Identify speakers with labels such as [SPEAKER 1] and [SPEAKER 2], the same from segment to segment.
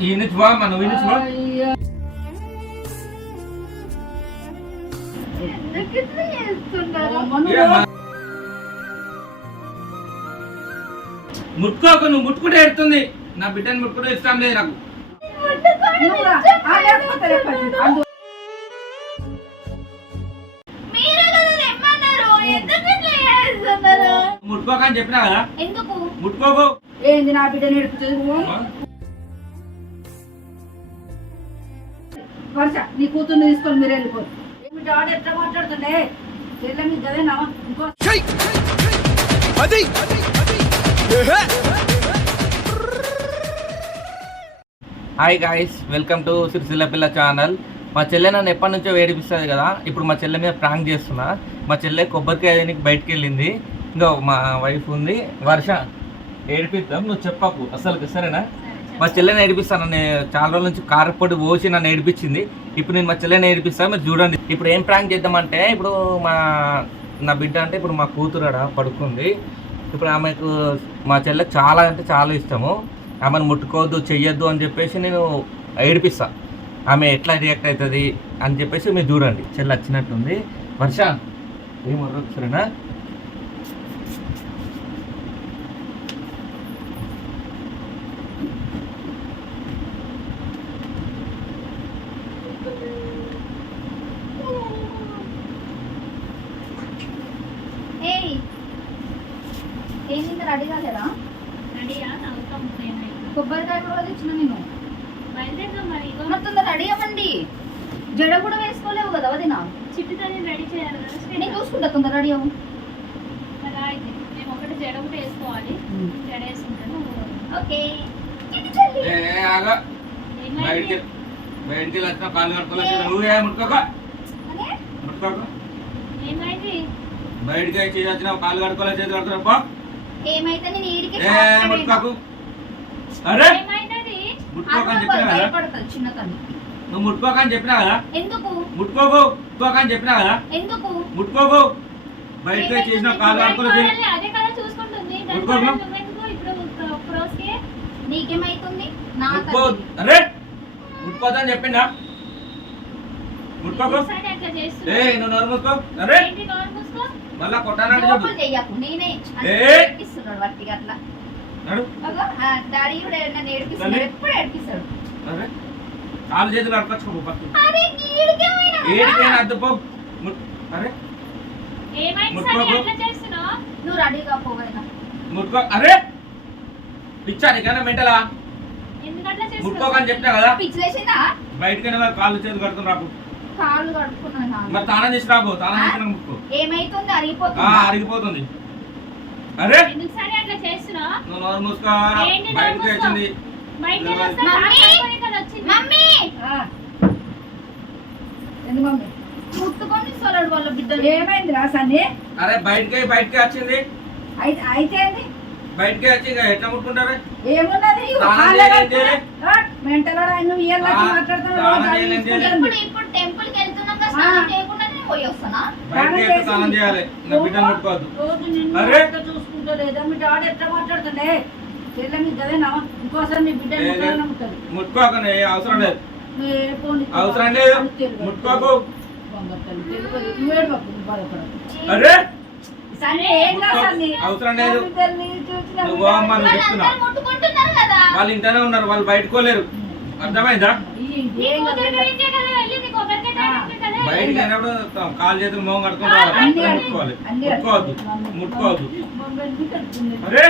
[SPEAKER 1] ఈ నుంచి బా మనం ఈ నుంచి బా
[SPEAKER 2] అయ్యో.
[SPEAKER 3] ఎందుకు ఇట్లా చేస్తున్నారు
[SPEAKER 2] అమ్మను
[SPEAKER 1] ఏ మా- ముట్టుకోకు నువ్వు ముట్టుకుంటే ఎడుతుంది నా బిడ్డని ముట్టుకుంటే ఇష్టం లేదు నాకు. ముట్టుకోకని చెప్పినా కదా.
[SPEAKER 3] ఎందుకు?
[SPEAKER 1] ముట్టుకోకు.
[SPEAKER 2] ఏంది నా బిడ్డ నేర్పుతుంది వర్ష నీ కూతుర్ని తీసుకొని మీరు వెళ్ళిపో మీ డాడీ ఎట్లా మాట్లాడుతుండే? చెల్లె మీకు గదేనా? ఇంకో
[SPEAKER 1] hi guys welcome to Sircilla పిల్ల ఛానల్ మా చెల్లె నన్ను ఎప్పటి నుంచో వేడిపిస్తుంది కదా ఇప్పుడు మా చెల్లె మీద ప్రాంక్ చేస్తున్నా. మా చెల్లె కొబ్బరికాయ బయటికి వెళ్ళింది. ఇంకా మా వైఫ్ ఉంది. వర్ష ఏడిపిద్దాం నువ్వు చెప్పకు. అసలు సరేనా? మా చెల్లెని ఏడిపిస్తాను నేను చాలా రోజుల నుంచి కారపొడి పోసి నన్ను ఏడిపించింది. ఇప్పుడు నేను మా చెల్లెని ఏడిపిస్తాను మీరు చూడండి. ఇప్పుడు ఏం ప్రాంక్ చేద్దామంటే ఇప్పుడు మా నా బిడ్డ అంటే ఇప్పుడు మా కూతురాడ పడుకుంది. ఇప్పుడు ఆమెకు మా చెల్లె చాలా అంటే చాలా ఇష్టము. ఆమెను ముట్టుకోవద్దు చెయ్యొద్దు అని చెప్పేసి నేను ఏడిపిస్తా. ఆమె ఎట్లా రియాక్ట్ అవుతుంది అని చెప్పేసి మీరు చూడండి. చెల్లి వచ్చినట్టుంది వర్ష ఏం సరేనా?
[SPEAKER 3] ఏయ్ ఇంకా రెడీ కాలేదా?
[SPEAKER 4] రెడీయా? నవ్వుతాం
[SPEAKER 3] కొబ్బరికాయ కూడా తెచ్చిన నేను.
[SPEAKER 4] బయలుదేరుదాం మరి ఇగో.
[SPEAKER 3] మరి తొందర రెడీ అవ్వండి. జడ కూడా వేసుకోలేవు కదా వదినా.
[SPEAKER 4] చిట్టుతల్లి రెడీ చేయాలి కదా
[SPEAKER 3] నేను. చూసుకుంటా తొందర రెడీ అవ్వు.
[SPEAKER 4] మేము ఒకటి జడ ఒకటి వేసుకోవాలి. జడ వేసుకుంటాను
[SPEAKER 3] ఓకే.
[SPEAKER 1] వెళ్ళి వచ్చిన కాళ్ళు కట్టుకోలేదు నువ్వు ముట్టుకోక? ముట్టుకోక? బయటికి వచ్చి వచ్చిన కాళ్ళు కట్టుకోలేదు చేతులు కడుతున్నా ముట్టుకోకు? అరే! ముట్టుకోకని చెప్పినా కదా? నువ్వు ముట్టుకోకని చెప్పినా కదా?
[SPEAKER 3] ఎందుకు?
[SPEAKER 1] ముట్టుకోకు ముట్టుకోకని చెప్పినా కదా?
[SPEAKER 3] ఎందుకు?
[SPEAKER 1] ముట్టుకోకు. బయటకు చేసిన
[SPEAKER 4] చూసుకుంటుంది. దాని
[SPEAKER 1] ముట్టుకోకు.
[SPEAKER 3] నీకేమైతుంది.
[SPEAKER 1] అరే! ముట్టుకోదని చెప్పిందా ముట్టుకోకు. ఏ నువ్వు నోరు అరే
[SPEAKER 4] మూసుకో?
[SPEAKER 1] మళ్ళా కొట్టానంటే చెప్పు. కాళ్ళు చేతులు
[SPEAKER 3] ఈడికేమైనా
[SPEAKER 1] ఏడికైనా అద్దుపో అరే ముట్టుకోకు.
[SPEAKER 3] నువ్వు రెడీగా
[SPEAKER 1] ముట్టుకో. అరే. పిచ్చా నీకన్నా మెంటలా? ముట్టుకోకని చెప్పినా కదా? బయటకైనా కాళ్ళు చేతులు కడుతున్నా రాకు.
[SPEAKER 3] కాళ్ళు కడుక్కున్నాను నాన్న.
[SPEAKER 1] మరి తానం చేసి రాబో తానం చేసిన ముట్టుకో.
[SPEAKER 3] ఏమైతుంది?
[SPEAKER 1] ఆ,
[SPEAKER 3] అరిగిపోతుందా.
[SPEAKER 1] అరిగిపోతుంది అరే నువ్వు నోరు మూసుకో బయటకు? వచ్చింది.
[SPEAKER 3] ముట్టుకొని వాళ్ళ బిడ్డలు
[SPEAKER 2] ఏమైంది రా సన్ని
[SPEAKER 1] అరే బయటకి బయటకి వచ్చింది.
[SPEAKER 2] అయితే అయితే ఏంది?
[SPEAKER 1] బయటకి వచ్చి ఎట్లా ముట్టుకుంటారు
[SPEAKER 2] ఏమున్నది? నువ్వు మాట్లాడుతున్నావు.
[SPEAKER 3] ఇప్పుడు టెంపుల్కి వెళ్తున్నాక స్నానం పోయి వస్తానా?
[SPEAKER 1] బయటకి స్నానం చేయాలి. నా ముట్టుకోవద్దు
[SPEAKER 2] రోజు నిన్ను చూసుకుంటా లేదా మీ డాడీ ఎట్లా మాట్లాడుతుండే? చెల్లె మీకు గదేనా ఇంకోసారి బిడ్డ
[SPEAKER 1] ముట్టుకోకనే అవసరం లేదు? అవసరం లేదు. ముట్టుకోకు. అరే
[SPEAKER 2] సన్ని, ఏం కాదు సన్ని.
[SPEAKER 1] అవసరం లేదు. నువ్వు అమ్మ నువ్వు చెప్తున్నా. వాళ్ళు ఇంటనే ఉన్నారు వాళ్ళు బయటకోలేరు. అర్థమైందా? బయటికి అయినప్పుడు కాలు చేతులు మోహం కట్టుకుని. ముట్టుకోవాలి. ముట్టుకోవద్దు. ముట్టుకోవద్దు? అరే.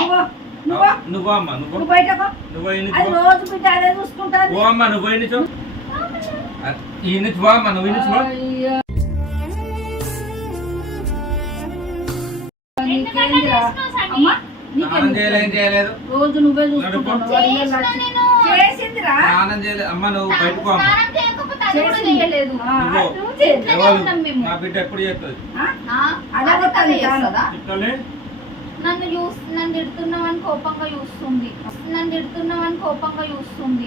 [SPEAKER 2] నువ్వు నువ్వు.
[SPEAKER 1] నువ్వు అమ్మ నువ్వు.
[SPEAKER 2] నువ్వు బయటకు
[SPEAKER 1] నువ్వు ఈ నుంచి
[SPEAKER 2] అది
[SPEAKER 1] పో.
[SPEAKER 2] రోజు బిడ్డ అదే చూసుకుంటాను
[SPEAKER 1] ఓ అమ్మ నువ్వు అమ్మ నువ్వు ఈ
[SPEAKER 4] ఎందుకు అట్లా
[SPEAKER 2] నీకేందిరా?
[SPEAKER 4] చేస్తున్నావు సన్నీ?
[SPEAKER 1] చేయలేదు.
[SPEAKER 2] రోజు నువ్వే. చేసిందిరా.
[SPEAKER 1] స్నానం చేయలేదు అమ్మ నువ్వు బయటకు. నా బిడ్డ ఎప్పుడు చేస్తుంది?
[SPEAKER 3] నన్ను చూస్ నన్ను తిడుతున్నావని కోపంగా చూస్తుంది. నన్ను తిడుతున్నావని కోపంగా చూస్తుంది.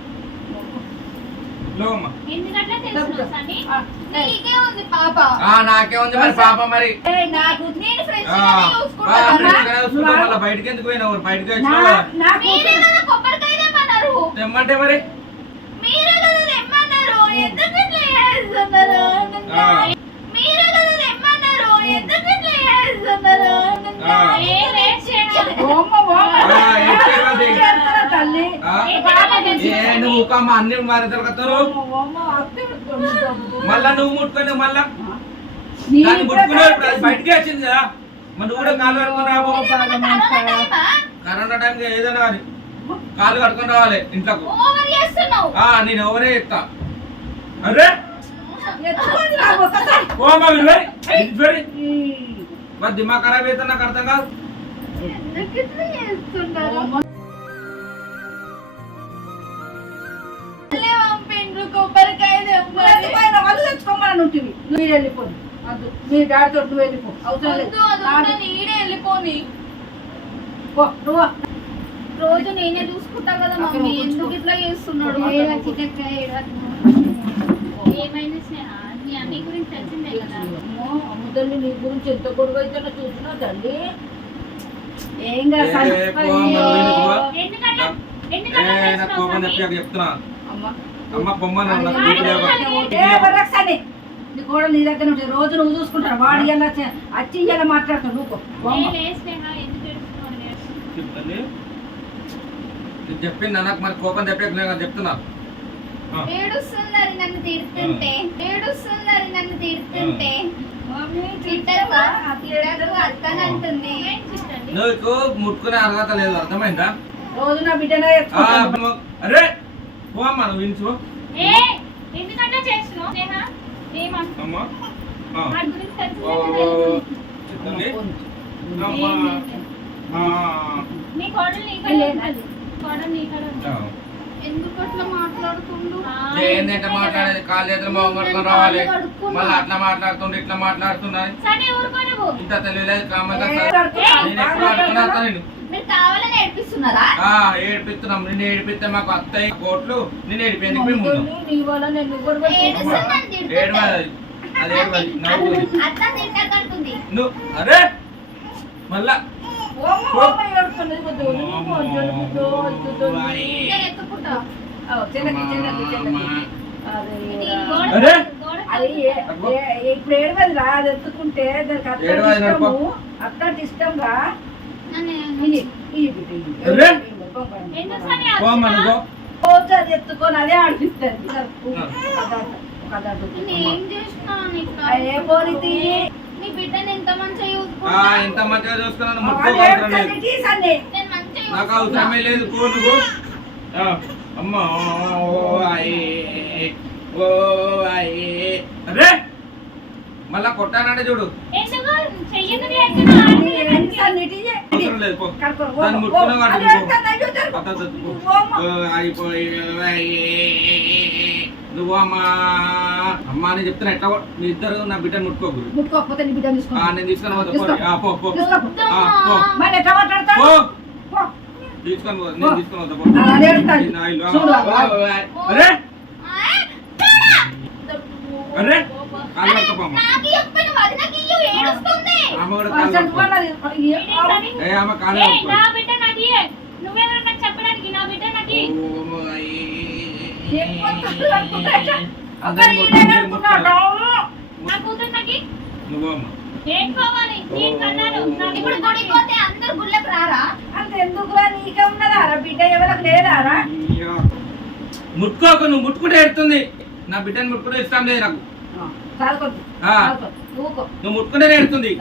[SPEAKER 3] నీకే ఉంది పాప.
[SPEAKER 1] ఆ, నాకే ఉంది మరి పాప మరి. బయటికి ఎందుకు పోయినావు? బయటికి తెమ్మంటే మరి?
[SPEAKER 3] మీరే కదా తెమ్మన్నారు. ఎందుకు
[SPEAKER 1] నువ్వు ఊకమ్మ అన్ని మరి దొరకతారు. మళ్ళా నువ్వు ముట్టుకొని మళ్ళా?
[SPEAKER 2] నీ
[SPEAKER 1] దాన్ని అది
[SPEAKER 2] ప్రకారం
[SPEAKER 1] బయటికి వచ్చింది కదా. మరి నువ్వు కూడా కాలు కడుకొని రాబో
[SPEAKER 3] కరోనా
[SPEAKER 1] టైంకి ఏదైనా కానీ కాలు కడుకొని రావాలి ఇంట్లోకి.
[SPEAKER 3] ఓవర్ చేస్తున్నావు.
[SPEAKER 1] ఆ నేను ఎవరే చెప్తా. అరే. ఓ మరి దిమాగ్ ఖరాబ్ అయితే నాకు అర్థం కాదు
[SPEAKER 2] వద్దు మీ డాడీతో నువ్వు వెళ్ళిపో అవసరం లేదు
[SPEAKER 3] వెళ్ళిపోని రోజు నేనే చూసుకుంటా కదా మమ్మీ ఎందుకు ఇట్లా చేస్తున్నాడు
[SPEAKER 4] ఏమైనా స్నేహ
[SPEAKER 2] తల్లి నీ గురించి ఎంత చూసినా తల్లి. ఏం నీ కూడా నీ దగ్గర రోజు నువ్వు చూసుకుంటావు. వాడు ఇలా చే- వచ్చి ఇలా మాట్లాడతావు నువ్వు
[SPEAKER 1] చెప్పింది నాకు మరి కోపం నేను చెప్తున్నా.
[SPEAKER 3] ఏడుస్తున్నారు నన్ను తిడుతుంటే ఏడుస్తున్నారు నన్ను తిడుతుంటే తిట్టకు అత్తనంటుంది.
[SPEAKER 1] నువ్వు ముట్టుకునే అర్హత లేదు. అర్థమైందా?
[SPEAKER 2] రోజు నా బిడ్డనే.
[SPEAKER 1] అరే! నువ్వు వించు
[SPEAKER 4] ఏ చేస్తున్నావు. నీ కోడలు నీ కడ కోడలు నీ కడ
[SPEAKER 1] ఏంటంటే మాట్లాడేది? కాలు చేతులు మొహం రావాలి. మళ్ళీ అట్లా మాట్లాడుతుండే ఇట్లా మాట్లాడుతున్నాయి
[SPEAKER 4] సరే ఊరుకో నువ్వు
[SPEAKER 1] ఇంత తెలియలేదు? నేను నేను. ఆ ఏడిపిస్తున్నాం. నిన్ను ఏడిపిస్తే మాకు అత్తయ్య కోట్లు నిన్ను ఏడిపోయింది మేము
[SPEAKER 2] నేను
[SPEAKER 1] ఏడవది అది మళ్ళా.
[SPEAKER 2] ఇప్పుడు ఏడవది రా అది ఎత్తుకుంటే దానికి
[SPEAKER 1] నడప.
[SPEAKER 2] ఇష్టము అత్తటి ఇష్టం రా
[SPEAKER 3] నన్ను
[SPEAKER 2] ఇది ఇది బిడ్డ, ఇది.
[SPEAKER 1] అరే!
[SPEAKER 4] ఎందుకు సరే
[SPEAKER 1] పో అమ్మ నువ్వు
[SPEAKER 2] రోజు అది ఎత్తుకొని అదే ఆడిపిస్తుంది
[SPEAKER 3] నేను ఏం చేసినా నీకు
[SPEAKER 2] ఏ పోని
[SPEAKER 3] ఎంత మంచిగా
[SPEAKER 1] అవసరం లేదు నాకు. అవసరమే లేదు ఆ, అమ్మ ఓ అరే మళ్ళా కొట్టానంటే చూడు
[SPEAKER 4] ఎందుకు చెయ్యదు చేస్తున్నా
[SPEAKER 2] నీ ఎన్నిసార్లు ఇటు ఇయ్యి. ఇది.
[SPEAKER 1] అవసరం లేదు పో
[SPEAKER 2] కడుక్కో, ఓ,
[SPEAKER 1] దాన్ని
[SPEAKER 2] ఓ,
[SPEAKER 1] ముట్టుకున్నా
[SPEAKER 2] అది
[SPEAKER 1] కడుక్కో.
[SPEAKER 2] ఏడుస్తుంది, అయ్యో, జరుగు.
[SPEAKER 1] అత్త అత్త పో.
[SPEAKER 2] ఓమ్మ.
[SPEAKER 1] ఓ, అయిపోయి. నువ్వు అమ్మా. అమ్మా అని చెప్తున్నా ఎట్లా మీ ఇద్దరు నా బిడ్డను ముట్టుకోకు
[SPEAKER 2] ముట్టుకోకపోతే నీ బిడ్డ
[SPEAKER 1] ఆ,
[SPEAKER 2] తీసుకో
[SPEAKER 1] నేను తీసుకొని పోతా పో. పో.
[SPEAKER 2] మరి ఎట్లా.
[SPEAKER 1] తీసుకొని పో నేను పో. నా అరే. అరే.
[SPEAKER 4] నా చెప్పడానికి నా బిడ్డ నాకు
[SPEAKER 3] ఇప్పుడు
[SPEAKER 4] బిడ్డ
[SPEAKER 3] గుడికి పోతే అందరు గుళ్ళకి రారా
[SPEAKER 2] అంత ఎందుకురా నీకే. ఉన్నదా రా బిడ్డ ఎవరికి లేదారా
[SPEAKER 1] అయ్యో. ముట్టుకోకు నువ్వు ముట్టుకుంటే ఎడుతుంది. నా బిడ్డని ముట్టుకుంటే ఇష్టం లేదు నాకు నువ్వు ముట్టుకుంటేనే ఎడుతుంది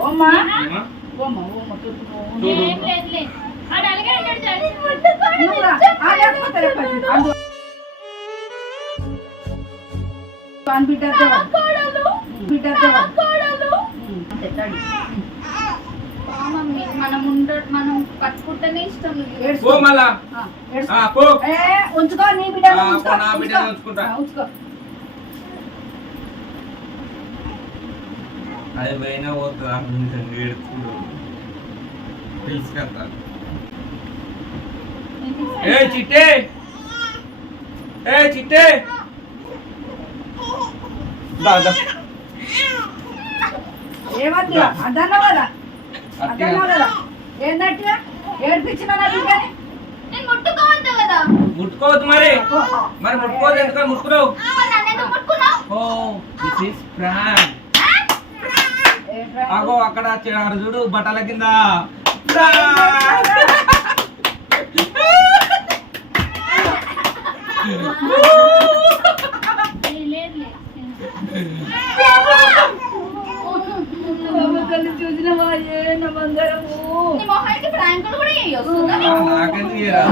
[SPEAKER 2] ఓమ్మ
[SPEAKER 3] మనం ఉండ మనం కట్టుకుంటేనే ఇష్టం.
[SPEAKER 1] పో మళ్ళా.
[SPEAKER 2] ఆ,
[SPEAKER 1] పో.
[SPEAKER 2] ఉంచుకో నీ బిడ్డ
[SPEAKER 1] ఆ,
[SPEAKER 2] ఉంచుకో.
[SPEAKER 1] పో, నా బిడ్డను
[SPEAKER 2] ఉంచుకో.
[SPEAKER 1] ఉంచుకుంటా.
[SPEAKER 2] ఆ, ఉంచుకో.
[SPEAKER 1] అది పోయినా పోతుంది ఆ నిజంగా ఏడుచుకుంటూ తెలుసు కదా ఏ చిట్టే? ఏ చిట్టే.
[SPEAKER 2] ఏమద్దు? కదా? కదా? ఏంటట్టుగా ఏడిపించిన కానీ
[SPEAKER 3] ముట్టుకోవద్దు
[SPEAKER 1] మరి. మరి ముట్టుకోవద్దు ఎందుకని ముట్టుకున్నావు? ఓ దిస్ ఇస్ ప్రాంక్. అగో అక్కడ చూడు బట్టల కింద
[SPEAKER 4] లేదు లేదు
[SPEAKER 2] చూసినవా ఏ నా బంగారము
[SPEAKER 3] నీ మొహానికి ప్రాంకులు కూడా చేయొస్తుందా
[SPEAKER 1] నాకెందుకు చేయరా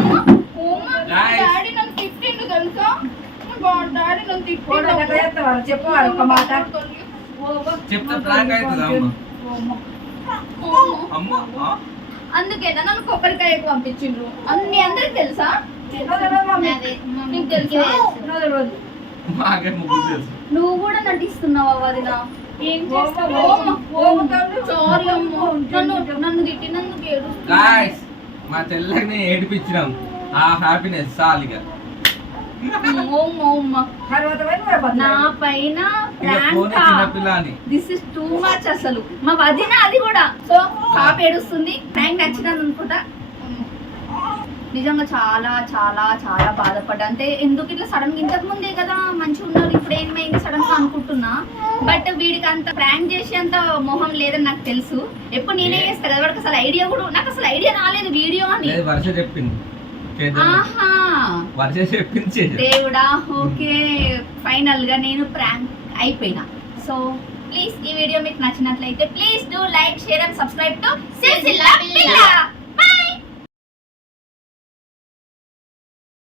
[SPEAKER 1] Guys.
[SPEAKER 3] డాడీ నన్ను తిట్టిండు తెలుసా మా డాడీ నన్ను
[SPEAKER 2] ఫోటో చెప్పవాలి ఒక మాట.
[SPEAKER 1] చెప్తే ప్రాంక్ అవుతుందా అమ్మ? అమ్మ ఆ?
[SPEAKER 3] అందుకేనా నన్ను కొబ్బరికాయకు పంపించిండ్రు. అన్ని మీ అందరికి తెలుసా?
[SPEAKER 4] అదే
[SPEAKER 3] నీకు తెలుసా?
[SPEAKER 1] మాకే ముగ్గురు తెలుసు.
[SPEAKER 3] నువ్వు కూడా నటిస్తున్నావా వదిన.
[SPEAKER 4] ఏం చేస్తావు?
[SPEAKER 3] సారీ అమ్మ. నన్ను నన్ను తిట్టినందుకు
[SPEAKER 1] మా చెల్లెని ఏడిపించినాం. ఆ హ్యాపీనెస్ చాలిగా
[SPEAKER 3] నా పైన దిస్ ఇస్ టూ మచ్ అసలు. మా వదిన అది కూడా. సో పాప ఏడుస్తుంది. ప్రాంక్ నచ్చినది అనుకుంటా. నిజంగా చాలా చాలా చాలా బాధపడ్డా. అంటే ఎందుకు ఇట్లా సడన్గా ఇంతకు ముందే కదా మంచిగా ఉన్నారు ఇప్పుడు ఏమైంది సడన్గా అనుకుంటున్నా. బట్ వీడికి అంత ప్రాంక్ చేసే అంత మొహం లేదని నాకు తెలుసు. ఎప్పుడు నేనే చేస్తా కదా వాడికి అసలు ఐడియా కూడా నాకు అసలు ఐడియా రాలేదు వీడియో అని.
[SPEAKER 1] లేదు వర్ష చెప్పింది.
[SPEAKER 3] దేవుడా ఓకే. ఫైనల్గా నేను ప్రాంక్ అయిపోయినా. సో ప్లీజ్ ఈ వీడియో మీకు నచ్చినట్లయితే please do like share and subscribe to Silsilla పిల్ల.